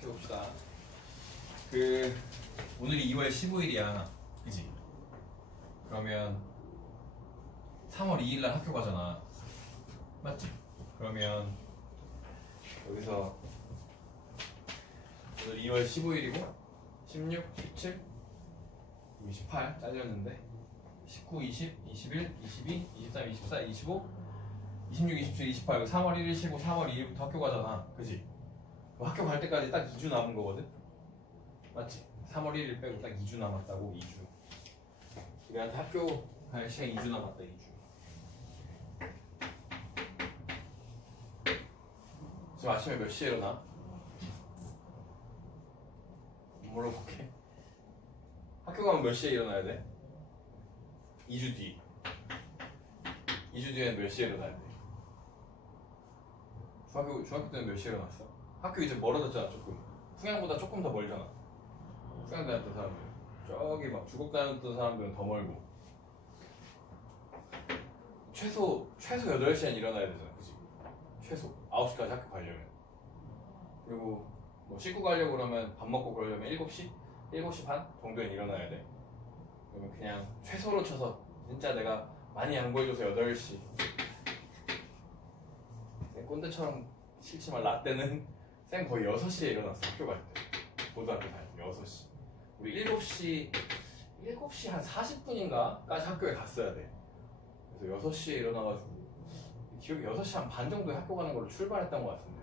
시작해봅시다. 오늘이 2월 15일이야. 그지? 그러면 3월 2일날 학교 가잖아. 맞지? 그러면 여기서 오늘 2월 15일이고 16, 17, 18 잘렸는데 19, 20, 21, 22, 23, 24, 25, 26, 27, 28 3월 1일 쉬고 3월 2일부터 학교 가잖아. 그지? 학교 갈 때까지 딱 2주 남은 거거든? 맞지? 3월 1일 빼고 딱 2주 남았다고. 2주 우리한테 학교 갈 시간 2주 남았다. 2주 지금 아침에 몇 시에 일어나? 물어볼게. 학교 가면 몇 시에 일어나야 돼? 2주 뒤 2주 뒤에는 몇 시에 일어나야 돼? 중학교 때는 몇 시에 일어났어? 학교 이제 멀어졌잖아. 조금 풍양보다 조금 더 멀잖아. 풍양 다녔던 사람들 저기 막 주곡 다녔던 사람들은 더 멀고 최소 8시엔 일어나야 되잖아. 그치? 최소 9시까지 학교 가려면. 그리고 뭐 씻고 가려고 그러면 밥 먹고 그러려면 7시? 7시 반 정도엔 일어나야 돼. 그러면 그냥 최소로 쳐서 진짜 내가 많이 양보해줘서 8시. 꼰대처럼 싫지만 라떼는 쌤 거의 6시에 일어났어. 학교 갈 때. 고등학교 다닐 때 6시. 우리 7시 한 40분인가까지 학교에 갔어야 돼. 그래서 6시에 일어나가지고 기억이 6시 한 반 정도에 학교 가는 걸로 출발했던 것 같은데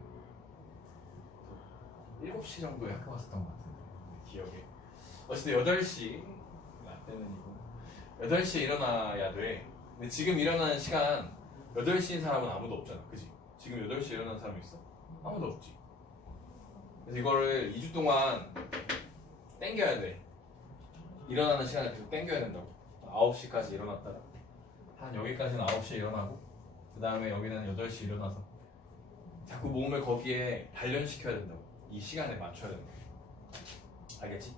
7시 정도에 학교 갔었던 것 같은데 기억에. 어쨌든 8시 라떼는 이거 8시에 일어나야 돼. 근데 지금 일어나는 시간 8시인 사람은 아무도 없잖아. 그치? 지금 8시에 일어나는 사람이 있어? 아무도 없지. 그래서 이거를 2주 동안 땡겨야 돼. 일어나는 시간을 계속 땡겨야 된다고. 9시까지 일어났다가 한 여기까지는 9시에 일어나고 그 다음에 여기는 8시에 일어나서 자꾸 몸을 거기에 단련시켜야 된다고. 이 시간에 맞춰야 된다고. 알겠지?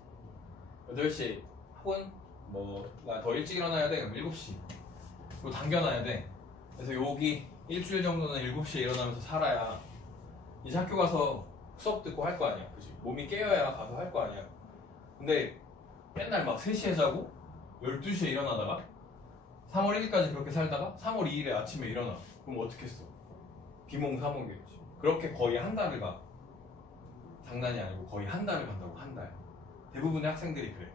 8시에 혹은 나 더 일찍 일어나야 돼. 그럼 7시 그리고 당겨놔야 돼. 그래서 여기 일주일 정도는 7시에 일어나면서 살아야 이제 학교 가서 수업 듣고 할 거 아니야. 그치? 몸이 깨어야 가서 할 거 아니야. 근데 맨날 막 3시에 자고 12시에 일어나다가 3월 1일까지 그렇게 살다가 3월 2일에 아침에 일어나. 그럼 어떻게 했어? 비몽사몽이겠지. 그렇게 거의 한 달을 가. 장난이 아니고 거의 한 달을 간다고. 한 달. 대부분의 학생들이 그래.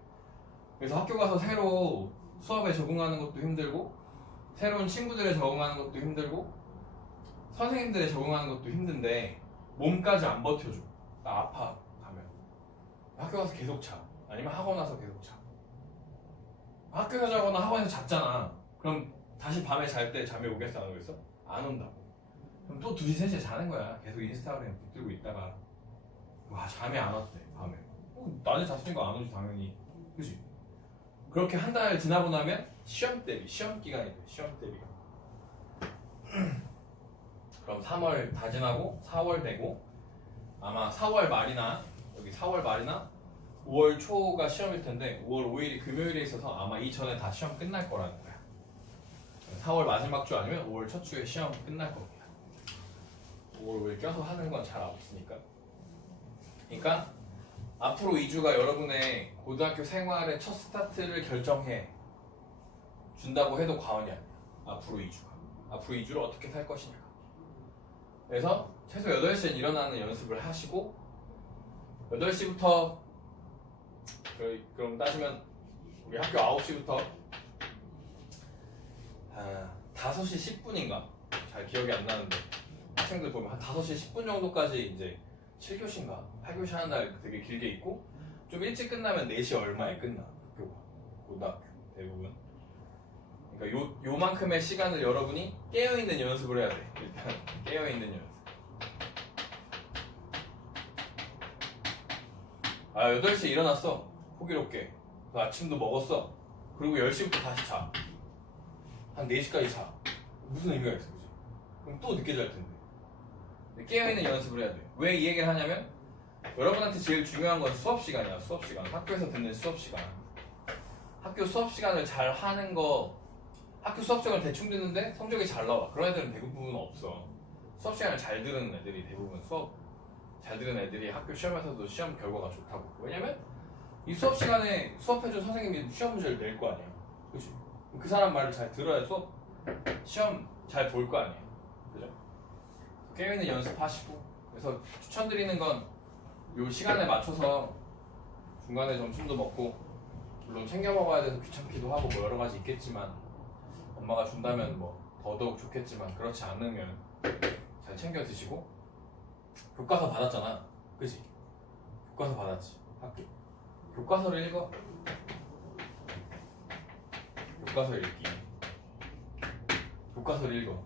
그래서 학교 가서 새로 수업에 적응하는 것도 힘들고 새로운 친구들에 적응하는 것도 힘들고 선생님들에 적응하는 것도 힘든데 몸까지 안 버텨줘. 나 아파 가면. 학교 가서 계속 자. 아니면 학원 와서 계속 자. 학교에서 자거나 학원에서 잤잖아. 그럼 다시 밤에 잘 때 잠이 오겠어 안 오겠어? 안 온다고. 그럼 또 2시 3시에 자는 거야. 계속 인스타그램 붙들고 있다가 와 잠이 안 왔대 밤에. 낮에 잤으니까 안 오지 당연히. 그치? 그렇게 한 달 지나고 나면 시험 대비, 시험 기간이 돼. 시험 대비가. 그럼 3월 다 지나고 4월 되고 아마 4월 말이나 여기 4월 말이나 5월 초가 시험일 텐데 5월 5일이 금요일에 있어서 아마 이전에 다 시험 끝날 거라는 거야. 4월 마지막 주 아니면 5월 첫 주에 시험 끝날 겁니다. 5월 5일 껴서 하는 건 잘 없으니까. 그러니까 앞으로 2주가 여러분의 고등학교 생활의 첫 스타트를 결정해 준다고 해도 과언이 아니야. 앞으로 2주가. 앞으로 2주를 어떻게 살 것이냐. 그래서 최소 8시엔 일어나는 연습을 하시고 8시부터 그럼 따지면 우리 학교 9시부터 5시 10분인가? 잘 기억이 안 나는데 학생들 보면 한 5시 10분 정도까지 이제 7교시인가? 8교시 하는 날 되게 길게 있고 좀 일찍 끝나면 4시 얼마에 끝나 학교가. 고등학교 대부분. 그러니까 요만큼의 시간을 여러분이 깨어있는 연습을 해야 돼. 일단 깨어있는 연습. 8시에 일어났어. 호기롭게. 아침도 먹었어. 그리고 10시부터 다시 자. 한 4시까지 자. 무슨 의미가 있어, 그치? 그럼 또 늦게 잘 텐데. 깨어있는 연습을 해야 돼. 왜 이 얘기를 하냐면 여러분한테 제일 중요한 건 수업 시간이야. 수업 시간. 학교에서 듣는 수업 시간. 학교 수업 시간을 잘 하는 거. 학교 수업 시간을 대충 듣는데 성적이 잘 나와. 그런 애들은 대부분 없어. 수업 시간을 잘 들은 애들이 대부분 수업 잘 들은 애들이 학교 시험에서도 시험 결과가 좋다고. 왜냐면 이 수업 시간에 수업해준 선생님이 시험 문제를 낼 거 아니야. 그치? 그 사람 말을 잘 들어야 수업 시험 잘 볼 거 아니에요. 그죠? 게임은 연습하시고. 그래서 추천드리는 건 요 시간에 맞춰서 중간에 점심도 먹고, 물론 챙겨 먹어야 돼서 귀찮기도 하고 뭐 여러 가지 있겠지만, 엄마가 준다면 뭐 더더욱 좋겠지만, 그렇지 않으면 잘 챙겨 드시고. 교과서 받았잖아. 그치? 교과서 받았지. 학교. 교과서를 읽어. 교과서 읽기. 교과서를 읽어.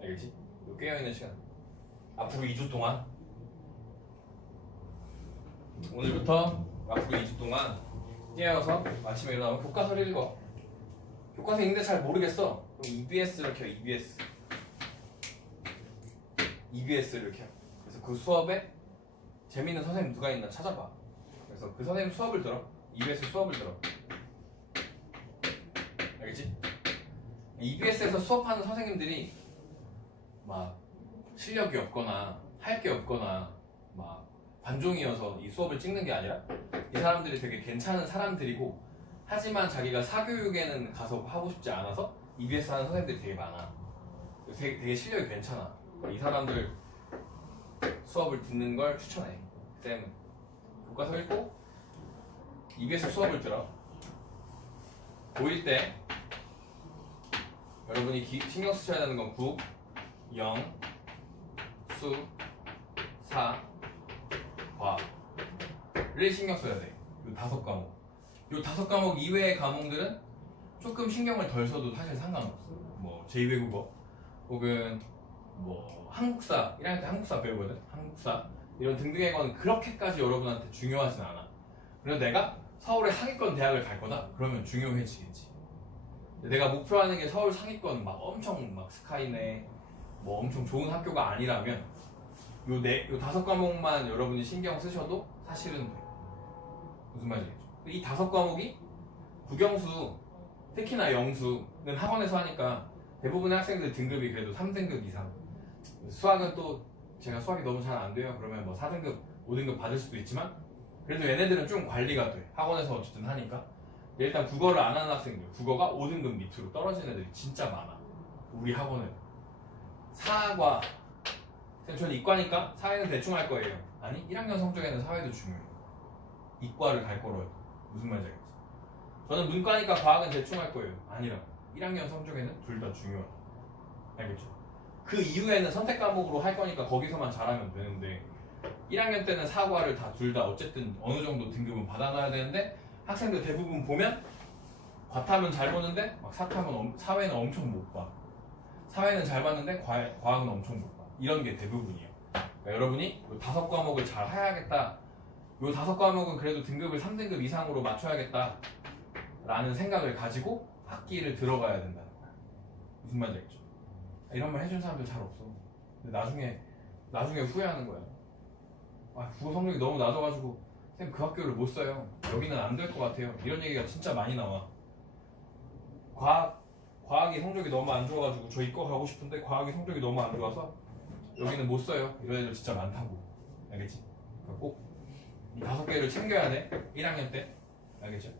알겠지? 깨어있는 시간. 앞으로 2주 동안, 오늘부터 앞으로 2주 동안 깨어서 아침에 일어나면 교과서를 읽어. 교과서 읽는데 잘 모르겠어. 그럼 EBS를 켜. EBS를 켜. 그래서 그 수업에 재밌는 선생님 누가 있나 찾아봐. 그래서 그 선생님 수업을 들어. EBS 수업을 들어. 알겠지? EBS에서 수업하는 선생님들이 막 실력이 없거나 할 게 없거나 막 관종이어서 이 수업을 찍는 게 아니라, 이 사람들이 되게 괜찮은 사람들이고, 하지만 자기가 사교육에는 가서 하고 싶지 않아서 EBS 하는 선생님들이 되게 많아. 되게 실력이 괜찮아. 이 사람들 수업을 듣는 걸 추천해. 쌤은 교과서 읽고 EBS 수업을 들어. 고1 때 여러분이 신경 쓰셔야 되는 건 국, 영, 수, 사, 과를 신경 써야 돼. 요 5과목. 요 5과목 이외의 과목들은 조금 신경을 덜 써도 사실 상관없어. 뭐 제2외국어 혹은 뭐 한국사, 1학년 때 한국사 배우거든. 한국사 이런 등등의 건 그렇게까지 여러분한테 중요하진 않아. 그래서 내가 서울의 상위권 대학을 갈 거다? 그러면 중요해지겠지. 내가 목표하는 게 서울 상위권 막 엄청 막 스카이네 뭐 엄청 좋은 학교가 아니라면 요 5과목만 여러분이 신경 쓰셔도 사실은 돼. 무슨 말인지 알겠죠? 이 5과목이 국영수, 특히나 영수는 학원에서 하니까 대부분의 학생들 등급이 그래도 3등급 이상. 수학은 또 제가 수학이 너무 잘 안 돼요. 그러면 뭐 4등급, 5등급 받을 수도 있지만, 그래도 얘네들은 좀 관리가 돼. 학원에서 어쨌든 하니까. 일단 국어를 안 하는 학생들, 국어가 5등급 밑으로 떨어지는 애들이 진짜 많아. 우리 학원은. 사과, 저는 이과니까 사회는 대충 할 거예요. 아니, 1학년 성적에는 사회도 중요해요. 이과를 갈 거라도. 무슨 말인지 알겠지? 저는 문과니까 과학은 대충 할 거예요. 아니라 1학년 성적에는 둘 다 중요하다. 알겠죠? 그 이후에는 선택 과목으로 할 거니까 거기서만 잘하면 되는데, 1학년 때는 사과를 둘 다 어쨌든 어느 정도 등급은 받아놔야 되는데, 학생들 대부분 보면 과탐은 잘 보는데 막 사회는 엄청 못 봐. 사회는 잘 봤는데 과학은 엄청 못 봐. 이런 게 대부분이에요. 그러니까 여러분이 5과목을 잘 해야겠다. 요 5과목은 그래도 등급을 3등급 이상으로 맞춰야겠다 라는 생각을 가지고 학기를 들어가야 된다는 거야. 무슨 말인지 알겠죠? 이런 말 해준 사람들 잘 없어. 근데 나중에 후회하는 거야. 아, 국어 성적이 너무 낮아가지고 쌤 그 학교를 못 써요. 여기는 안 될 것 같아요. 이런 얘기가 진짜 많이 나와. 과학이 성적이 너무 안 좋아가지고 저 이과 가고 싶은데 과학이 성적이 너무 안 좋아서 여기는 못 써요. 이런 애들 진짜 많다고. 알겠지? 그러니까 꼭 이 5개를 챙겨야 돼. 1학년 때. 알겠죠?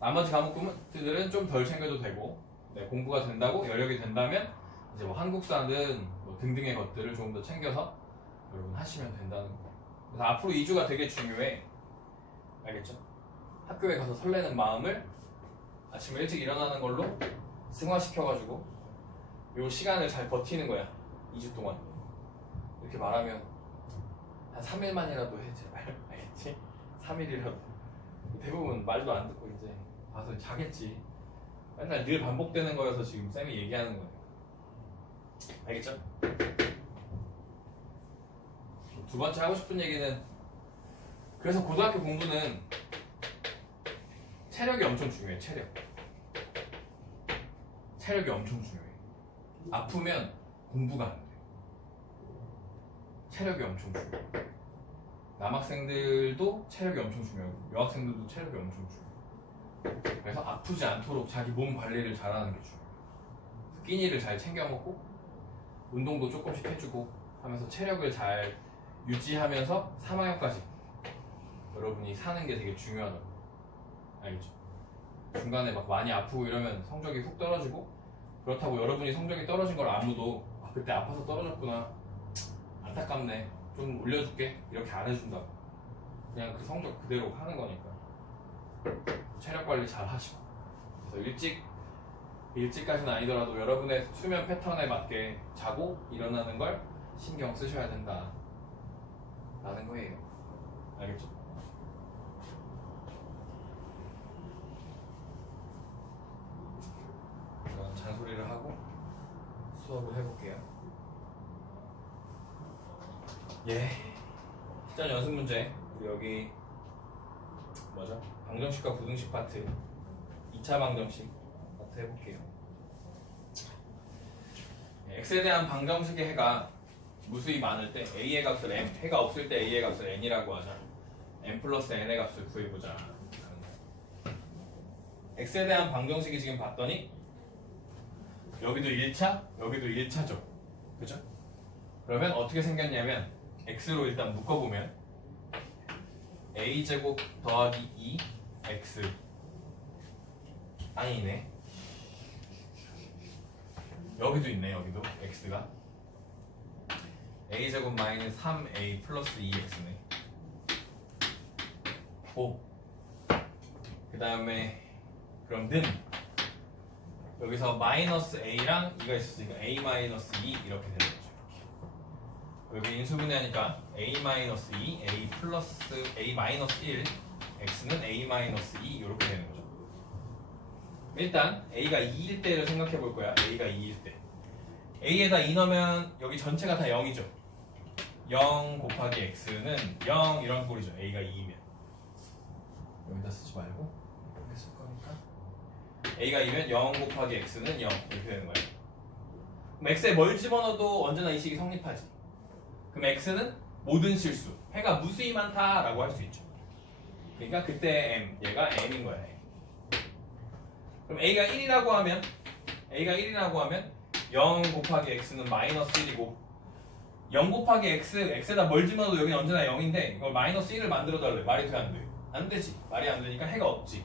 나머지 과목들은 좀 덜 챙겨도 되고, 네, 공부가 된다고 여력이 된다면 이제 뭐 한국사는 뭐 등등의 것들을 조금 더 챙겨서 여러분 하시면 된다는 거. 그래서 앞으로 2주가 되게 중요해. 알겠죠? 학교에 가서 설레는 마음을 아침에 일찍 일어나는 걸로 승화시켜가지고 요 시간을 잘 버티는 거야. 2주 동안. 이렇게 말하면 한 3일만이라도 해, 제발. 알겠지? 3일이라도. 대부분 말도 안 듣고 이제 가서 자겠지. 맨날 늘 반복되는 거여서 지금 쌤이 얘기하는 거예요. 알겠죠? 두 번째 하고 싶은 얘기는, 그래서 고등학교 공부는 체력이 엄청 중요해. 체력이 엄청 중요해. 아프면 공부가 안 돼. 체력이 엄청 중요해. 남학생들도 체력이 엄청 중요하고 여학생들도 체력이 엄청 중요해. 그래서 아프지 않도록 자기 몸 관리를 잘하는 게 중요해. 끼니를 잘 챙겨 먹고 운동도 조금씩 해주고 하면서 체력을 잘 유지하면서 3학년까지 여러분이 사는 게 되게 중요하다고. 알겠죠? 중간에 막 많이 아프고 이러면 성적이 훅 떨어지고, 그렇다고 여러분이 성적이 떨어진 걸 아무도 그때 아파서 떨어졌구나, 안타깝네, 좀 올려줄게, 이렇게 안 해준다고. 그냥 그 성적 그대로 하는 거니까 체력 관리 잘 하시고, 그래서 일찍까지는 아니더라도 여러분의 수면 패턴에 맞게 자고 일어나는 걸 신경 쓰셔야 된다 라는 거예요. 알겠죠? 그럼 잔소리를 하고 수업을 해볼게요. 예. 실전 연습 문제. 우리 여기 뭐죠? 방정식과 부등식 파트 2차 방정식 파트 해볼게요. x에 대한 방정식의 해가 무수히 많을 때 a의 값을 m, 해가 없을 때 a의 값을 n이라고 하자. m 플러스 n의 값을 구해보자. x에 대한 방정식이 지금 봤더니 여기도 1차, 여기도 1차죠. 그죠? 그러면 어떻게 생겼냐면 x로 일단 묶어보면 a제곱 더하기 2 x 아니네, 여기도 있네. 여기도 x가 a제곱 마이너스 3a 플러스 2x네. 오. 그 다음에 그럼 는 여기서 마이너스 a랑 이가 있었으니까 a 마이너스 2 이렇게 되는 거죠. 이렇게. 여기 인수분해하니까 a 마이너스 2, a 플러스 a 마이너스 1, x는 a 마이너스 2 이렇게 되는 거죠. 일단 a가 2일 때를 생각해 볼 거야. a가 2일 때 a에다 2 넣으면 여기 전체가 다 0이죠. 0 곱하기 x는 0 이런 꼴이죠. a가 2이면 여기다 쓰지 말고 이렇게 쓸 거니까 a가 2면 0 곱하기 x는 0 이렇게 되는 거예요. 그럼 x에 뭘 집어넣어도 언제나 이 식이 성립하지. 그럼 x는 모든 실수, 해가 무수히 많다라고 할 수 있죠. 그러니까 그때 m, 얘가 m인 거야. m. 그럼 a가 1이라고 하면 0 곱하기 x는 마이너스 1이고 0 곱하기 x에다 뭘 집어넣어도 여기는 언제나 0인데 이걸 마이너스 1을 만들어달래. 말이 돼 안 돼? 안 되지. 말이 안 되니까 해가 없지.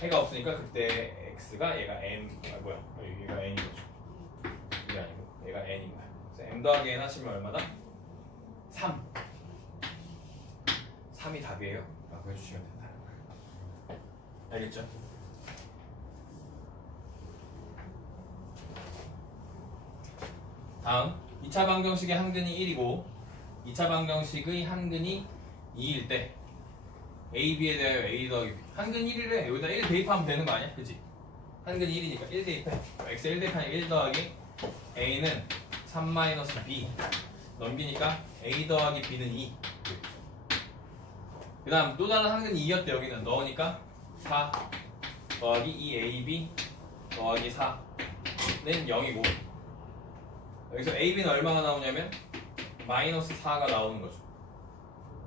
해가 없으니까 그때 x가 얘가 m, 얘가 n인 거죠. 이게 아니고 얘가 n인 거야. 그래서 m 더하기 n 하시면 얼마다? 3. 3이 답이에요 라고 해주시면 된다는 거예요. 알겠죠? 다음 2차 방정식의 한근이 1이고 2차 방정식의 한근이 2일 때 a, b에 대하여 a 더하기 b, 한근 1이래. 여기다 1 대입하면 되는 거 아니야? 그치? 한근 1이니까 1 대입해. x에 1 대입하니까 1 더하기 a는 3 마이너스 b 넘기니까 a 더하기 b는 2. 그 다음 또 다른 한근이 2였대. 여기는 넣으니까 4 더하기 2ab 더하기 4는 0이고 여기서 ab는 얼마가 나오냐면 마이너스 4가 나오는 거죠.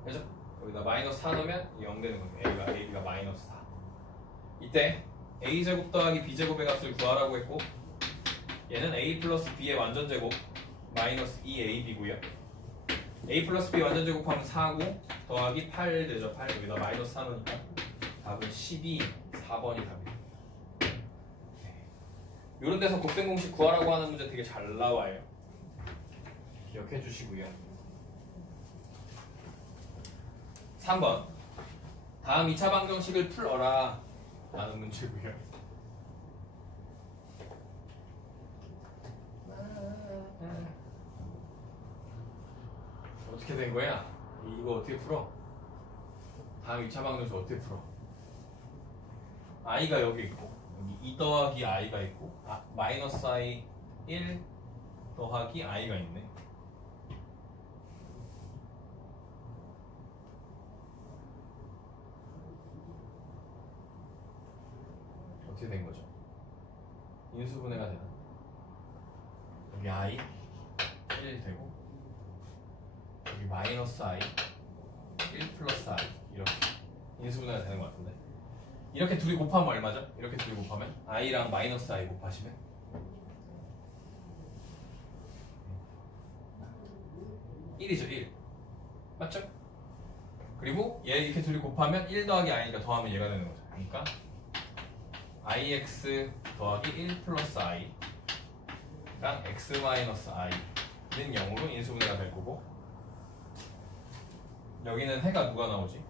그죠? 여기다 마이너스 4 넣으면 0 되는 거죠. ab가 마이너스 4. 이때 a제곱 더하기 b제곱의 값을 구하라고 했고 얘는 a 플러스 b의 완전제곱 마이너스 2ab고요. a 플러스 b 완전제곱하면 4고 더하기 8 되죠. 8 여기다 마이너스 4 넣으니까 답은 12, 4번이 답이에요. 이런 데서 곱셈 공식 구하라고 하는 문제 되게 잘 나와요. 기억해 주시고요. 3번 다음 2차 방정식을 풀어라 라는 문제고요. 어떻게 된 거야? 이거 어떻게 풀어? 다음 2차 방정식 어떻게 풀어? i가 여기 있고 여기 2 더하기 i가 있고 마이너스 i 1 더하기 i가 있네. 어떻게 된 거죠? 인수분해가 되나? 여기 i 1 되고 여기 마이너스 i 1 플러스 i 이렇게 인수분해가 되는 것 같은데 이렇게 둘이 곱하면 얼마죠? 이렇게 둘이 곱하면 i랑 마이너스 i 곱하시면 1이죠. 1 맞죠? 그리고 얘 이렇게 둘이 곱하면 1 더하기 i니까 더하면 얘가 되는 거죠. 그러니까 ix 더하기 1 플러스 i랑 x 마이너스 i는 0으로 인수분해가 될 거고, 여기는 해가 누가 나오지?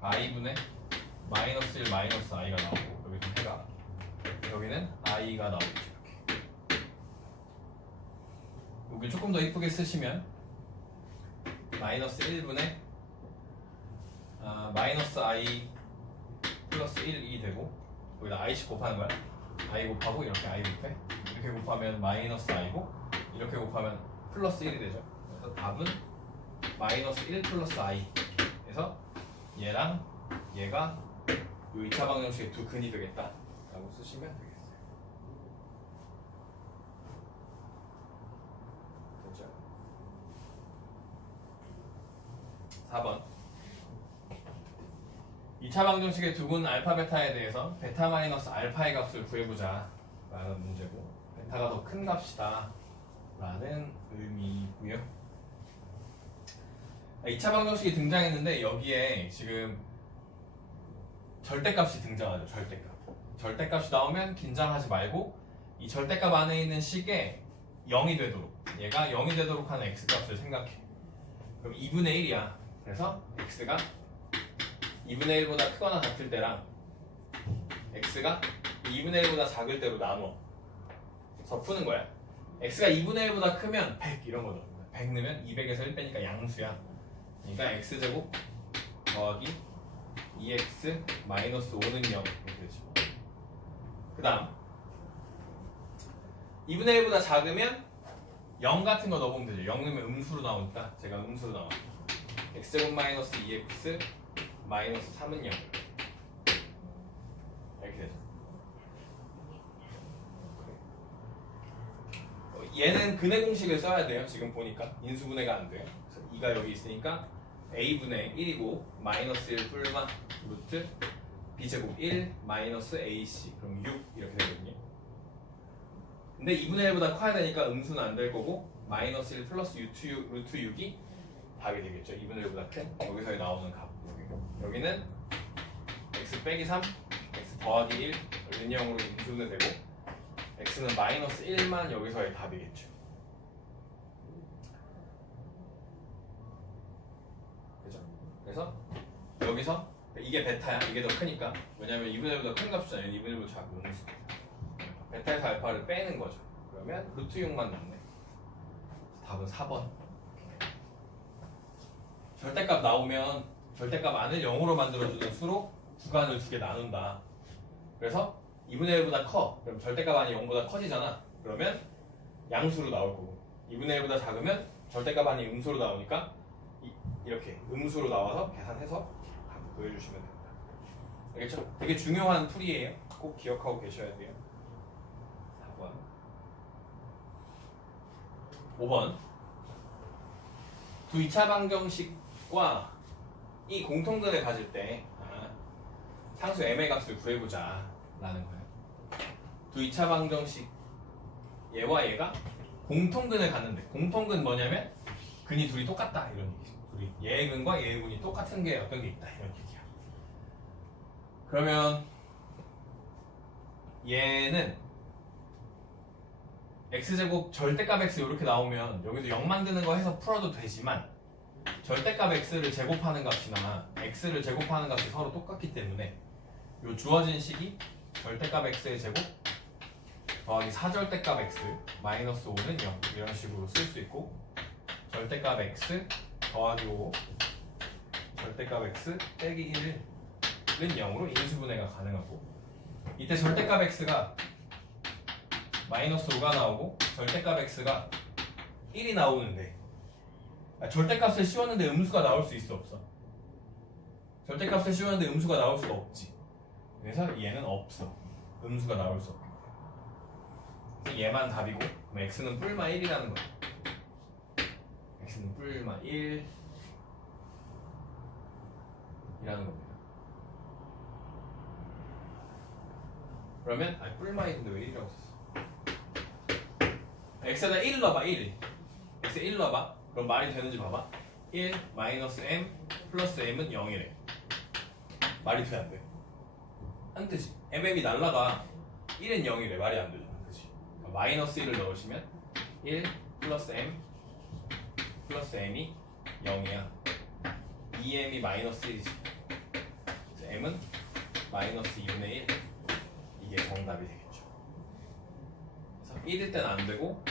i분의 마이너스 1 마이너스 i가 나오고, 여기는 해가, 여기는 i가 나오겠죠. 이렇게 여기 조금 더 이쁘게 쓰시면 마이너스 1분의 마이너스 i 플러스 1이 되고, 여기다 i씩 곱하는 거야. i 곱하고 이렇게 i 곱해, 이렇게 곱하면 마이너스 i고, 이렇게 곱하면 플러스 1이 되죠. 그래서 답은 마이너스 1 플러스 i. 그래서 얘랑 얘가 요 2차 방정식의 두 근이 되겠다 라고 쓰시면 되겠어요. 됐죠? 4번 2차 방정식의 두 근 알파 베타에 대해서 베타 마이너스 알파의 값을 구해보자 라는 문제고, 베타가 더 큰 값이다 라는 의미고요. 2차 방정식이 등장했는데 여기에 지금 절대값이 등장하죠. 절대값이 나오면 긴장하지 말고 이 절대값 안에 있는 식에 0이 되도록, 얘가 0이 되도록 하는 x값을 생각해. 그럼 2분의 1이야. 그래서 x가 2분의 1보다 크거나 같을 때랑 x가 2분의 1보다 작을 때로 나눠서 푸는 거야. x가 2분의 1보다 크면 100 이런 거죠. 100 넣으면 200에서 1 빼니까 양수야. 그러니까 x제곱 더하기 2x 마이너스 5는 0 이렇게 되죠. 그 다음 2분의 1보다 작으면 0 같은 거 넣어보면 되죠. 0 넣으면 음수로 나오니까 제가 음수로 나와요. x제곱 마이너스 2x 마이너스 3은 0 이렇게 되죠. 얘는 근의 공식을 써야 돼요. 지금 보니까 인수분해가 안 돼요. 그래서 2가 여기 있으니까 a분의 1이고 마이너스 1 뿔마 루트 b제곱 1 마이너스 ac, 그럼 6 이렇게 되거든요. 근데 2분의 1보다 커야 되니까 음수는 안 될 거고 마이너스 1 플러스 루트 6이 답이 되겠죠. 2분의 1보다 큰 여기서 나오는 값. 여기는 x 빼기 3, x 더하기 1 은영으로 인수분해 되고, x는 마이너스 1만 여기서의 답이겠죠. 그죠? 그래서 여기서 이게 베타야. 이게 더 크니까. 왜냐면 2분의 1보다 큰 값이잖아요. 2분의 1보다 작은 음수. 베타에서 알파를 빼는 거죠. 그러면 루트 6만 남네. 답은 4번. 절대값 나오면 절대값 안을 0으로 만들어주는 수로 구간을 두 개 나눈다. 그래서 2분의 1보다 커. 그럼 절대값 안이 0보다 커지잖아. 그러면 양수로 나올 거고, 2분의 1보다 작으면 절대값 안이 음수로 나오니까 이렇게 음수로 나와서 계산해서 답 보여주시면 됩니다. 알겠죠? 되게 중요한 풀이에요. 꼭 기억하고 계셔야 돼요. 4번 5번 두 2차 방정식과 이 공통근을 가질 때 상수 m의 값을 구해보자 라는 거예요. 두 2차 방정식 얘와 얘가 공통근을 갖는데, 공통근 뭐냐면 근이 둘이 똑같다 이런 얘기죠. 둘이 얘의 근과 얘의 근이 똑같은 게 어떤 게 있다 이런 얘기야. 그러면 얘는 x제곱 절대값 x 이렇게 나오면 여기도 0 만드는 거 해서 풀어도 되지만, 절대값 x를 제곱하는 값이나 x를 제곱하는 값이 서로 똑같기 때문에 요 주어진 식이 절대값 x의 제곱 더하기 4절대값 x 마이너스 5는 0 이런 식으로 쓸 수 있고, 절대값 x 더하기 5 절대값 x 빼기 1은 0으로 인수분해가 가능하고, 이때 절대값 x가 마이너스 5가 나오고 절대값 x가 1이 나오는데, 절대값을 씌웠는데 음수가 나올 수 있어 없어? 절대값을 씌웠는데 음수가 나올 수가 없지. 그래서 얘는 없어. 음수가 나올 수 없고. 그래서 얘만 답이고, 그럼 x는 뿔마 1이라는 거야. x는 뿔마 1 이라는 겁니다. 그러면 뿔마 1인데 왜 1이라고 썼어? x에다 1 넣어봐. 1 x에 1 넣어봐. 그럼 말이 되는지 봐봐. 1 마이너스 m 플러스 m은 0이래. 말이 돼, 안 돼? 안 되지. mm이 날라가 1은 0이래. 말이 안 되잖아. 그치? 그러니까 마이너스 1을 넣으시면 1 플러스 m 플러스 m이 0이야. 2m이 마이너스 1이지. m은 마이너스 2분의 1. 이게 정답이 되겠죠. 그래서 1일 때는 안 되고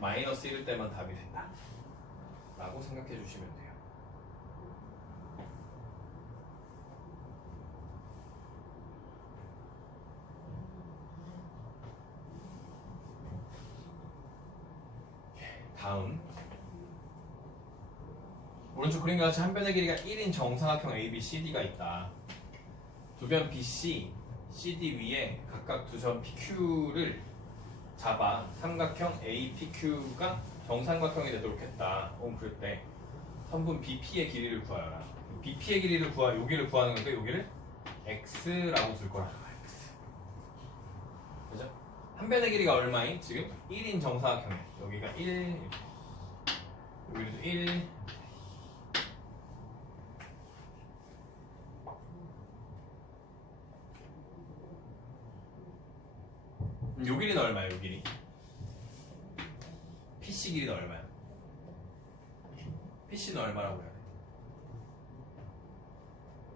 마이너스 1일 때만 답이 된다 라고 생각해 주시면 돼요. 다음 오른쪽 그림과 같이 한 변의 길이가 1인 정사각형 ABCD가 있다. 두 변 BC, CD 위에 각각 두 점 PQ를 잡아 삼각형 APQ가 정삼각형이 되도록 했다. 그럴 때 선분 BP의 길이를 구하여라. BP의 길이를 여기를 구하는 건데 여기를 X라고 둘 거라. X. 그죠? 한 변의 길이가 얼마인? 지금 1인 정사각형에 여기가 1, 여기도 1, 요 길이는 얼마야? 요 길이 PC 길이는 얼마야? PC는 얼마라고 해야 돼?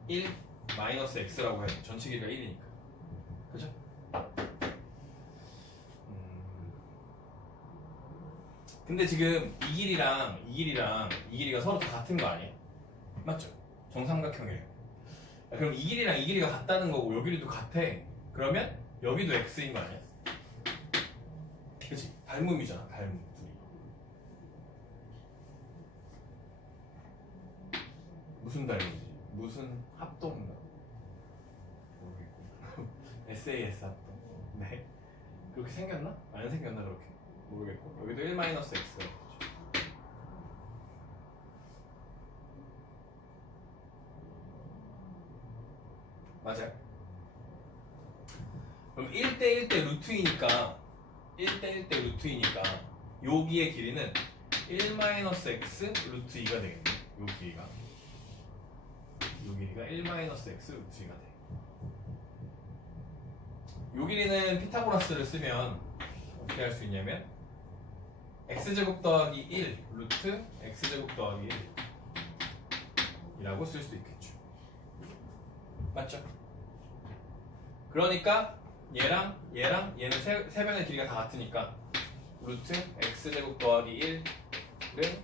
1 마이너스 X라고 해야 돼. 전체 길이가 1이니까. 그죠? 근데 지금 이 길이랑 이 길이가 서로 다 같은 거 아니야? 맞죠? 정삼각형이에요. 그럼 이 길이랑 이 길이가 같다는 거고 요 길이도 같아. 그러면 여기도 X인 거 아니야? 그치? 닮음이잖아. 닮음 둘이. 무슨 닮음이지? 무슨 합동인가? 모르겠고. SAS 합동. 네. 그렇게 생겼나? 안 생겼나 그렇게? 모르겠고. 여기도 1-X가 있죠. 맞아요. 그럼 1대 1대 루트이니까 1대 1대 루트이니까 여기의 길이는 1-X 루트 2가 되겠네. 요 길이가. 요 길이가 1-X 루트 2가 돼. 요 길이는 피타고라스를 쓰면 어떻게 할 수 있냐면 x제곱 더하기 1 루트 x제곱 더하기 1 이라고 쓸 수도 있겠죠. 맞죠? 그러니까 얘랑 얘는 세 변의 길이가 다 같으니까 루트 x제곱 더하기 1은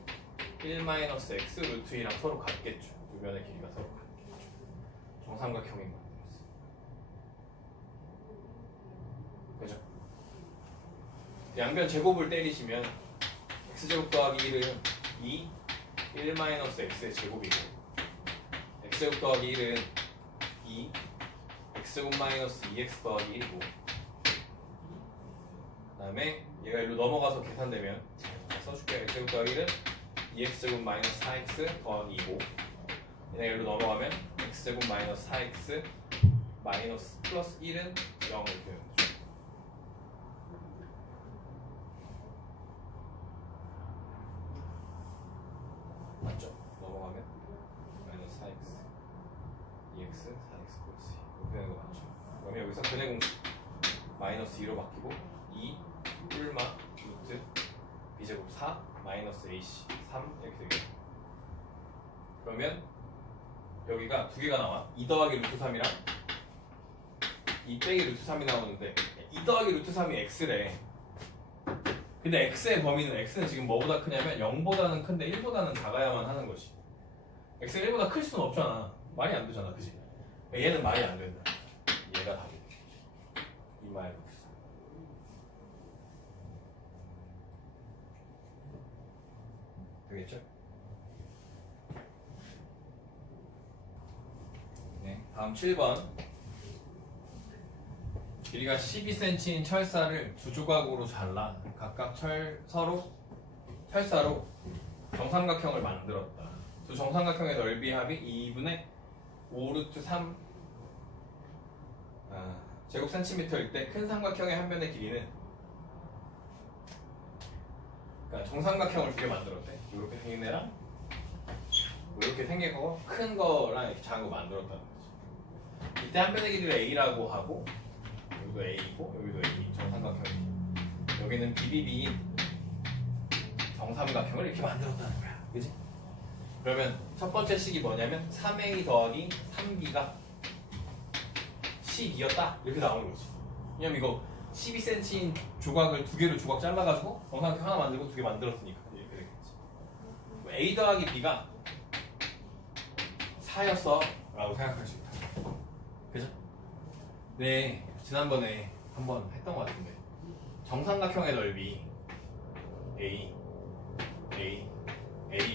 1-x 루트 2랑 서로 같겠죠. 두 변의 길이가 서로 같겠죠. 정삼각형인 거 만들었어. 그죠? 양변 제곱을 때리시면 x제곱 더하기 1은 2 1-x의 제곱이고 x제곱 더하기 1은 2 x제곱 마이너스 2x 더하기 1이고 그 다음에 얘가 일로 넘어가서 계산되면 써줄게요. x제곱 더하기 1은 2x제곱 마이너스 4x 더하기 2고 얘가 일로 넘어가면 x제곱 마이너스 4x 마이너스 플러스 1은 0 이렇게 되는 거죠. 맞죠? 넘어가면 마이너스 4x 2x 4x 플러스 2 이렇게 되는 거 맞죠? 그러면 여기서 근의 공식 마이너스 2로 바뀌고 2 뿔마 루트 b제곱 4 마이너스 ac 3 이렇게 되겠죠. 그러면 여기가 두 개가 나와. 2 더하기 루트 3이랑 2 빼기 루트 3이 나오는데 2 더하기 루트 3이 x래. 근데 x의 범위는 x는 지금 뭐보다 크냐면 0보다는 큰데 1보다는 작아야만 하는 것이. x가 1보다 클 수는 없잖아. 말이 안 되잖아. 그치? 얘는 말이 안 된다. 얘가 답이 돼. 2마이 루트 3. 되겠죠? 네, 다음 7번. 길이가 12cm인 철사를 두 조각으로 잘라 각각 서로 철사로 정삼각형을 만들었다. 두 정삼각형의 넓이 합이 2분의 5 루트 3 제곱 센티미터일 때 큰 삼각형의 한 변의 길이는 그러니까 정삼각형을 두 개 만들었대. 이렇게 생긴 애랑 이렇게 생긴 거 큰 거랑 이렇게 작은 거 만들었다는 거지. 이때 한 변의 길이를 A라고 하고 여기도 A고 여기도 A 정삼각형이 여기는 BBB인 정삼각형을 이렇게 만들었다는 거야. 그지? 그러면 첫 번째 식이 뭐냐면 3A 더하기 3B가 12였다 이렇게 나오는 거지. 왜냐면 이거 12cm인 조각을 두 개로 조각 잘라가지고 정삼각형 하나 만들고 두 개 만들었으니까 이렇게 되겠지. A 더하기 B가 4였어 라고 생각할 수 있다. 그죠? 네, 지난번에 한번 했던 것 같은데 정삼각형의 넓이 A일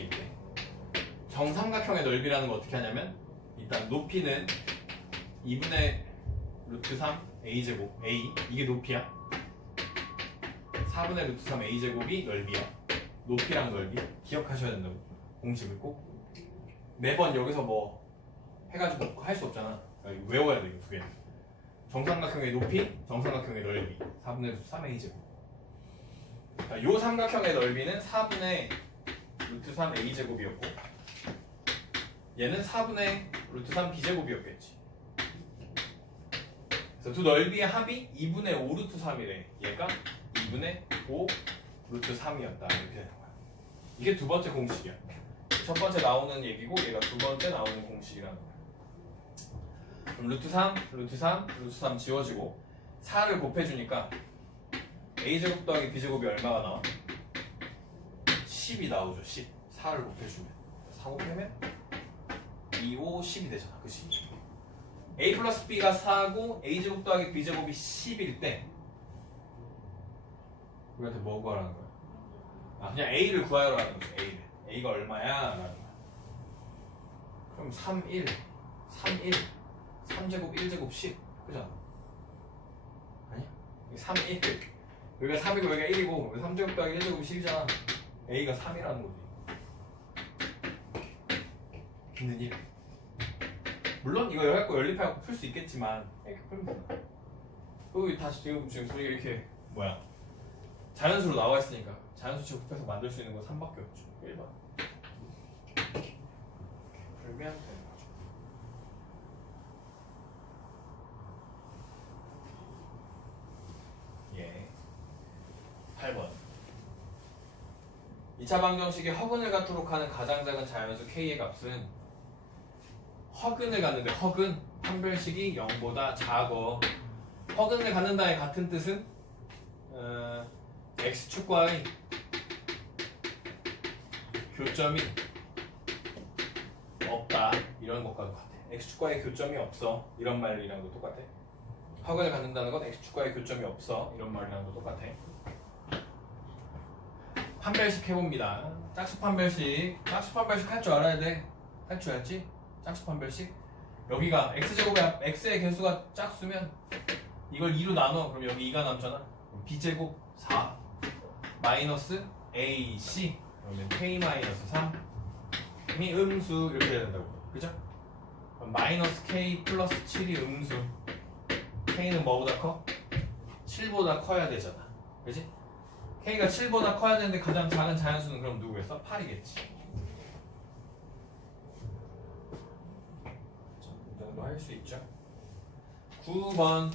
때 정삼각형의 넓이라는 거 어떻게 하냐면 일단 높이는 2분의 루트 3 A제곱 A 이게 높이야. 4분의 루트 3 A제곱이 넓이야. 높이랑 넓이 기억하셔야 된다고. 공식을 꼭 매번 여기서 뭐 해가지고 할 수 없잖아. 그러니까 외워야 돼 이거 두 개. 정삼각형의 높이, 정삼각형의 넓이 4분의 루트 3 A제곱. 자, 요 삼각형의 넓이는 4분의 루트 3 A제곱이었고 얘는 4분의 루트 3 B제곱이었겠지. 그래서 두 넓이의 합이 2분의 5 루트 3이래. 얘가 2분의 5 루트 3이었다 이렇게 되는 거야. 이게 두 번째 공식이야. 첫 번째 나오는 얘기고 얘가 두 번째 나오는 공식이라는 거야. 그럼 루트 3, 루트 3, 루트 3 지워지고 4를 곱해주니까 A제곱 더하기 B제곱이 얼마가 나와? 10이 나오죠. 10. 4를 곱해주면 4 곱하면 2, 5, 10이 되잖아. 그치? A 플러스 B가 4고 A제곱 더하기 B제곱이 10일 때 우리한테 뭐 구하라는 거야? 아 그냥 A를 구하라는 거지. A를. A가 얼마야? 라는 거야. 그럼 3, 1, 3, 1 3제곱 1제곱 10 그잖아. 아니야? 3, 1 여기가 3이고 여기가 1이고 3제곱 더하기 1제곱 10이잖아. A가 3이라는 거지. 있는 일. 물론 이거 여기 거 연립해갖고 풀 수 있겠지만 이렇게 풀면 돼. 또 다시 지금 우리가 이렇게 뭐야 자연수로 나와 있으니까 자연수 제곱해서 만들 수 있는 건 3밖에 없죠. 1번 풀면 되는 거죠. 예. 8번 2차 방정식의 허근을 갖도록 하는 가장 작은 자연수 K의 값은 허근을 갖는데 허근 판별식이 0보다 작어. 허근을 갖는다의 같은 뜻은 x축과의 교점이 없다 이런 것과 똑같아. x축과의 교점이 없어 이런 말이랑도 똑같아. 허근을 갖는다는 건 x축과의 교점이 없어 이런 말이랑도 똑같아. 판별식 해봅니다. 짝수 판별식 할 줄 알아야 돼. 할 줄 알지? 짝수 판별식. 여기가 x제곱에 x의 개수가 짝수면 이걸 2로 나눠. 그럼 여기 2가 남잖아. b제곱 4 마이너스 ac 그러면 k-3이 음수 이렇게 해야 된다고. 그죠? 그럼 마이너스 k 플러스 7이 음수. k는 뭐보다 커? 7보다 커야 되잖아. 그지? k가 7보다 커야 되는데 가장 작은 자연수는 그럼 누구겠어? 8이겠지. 이 정도 할 수 있죠. 9번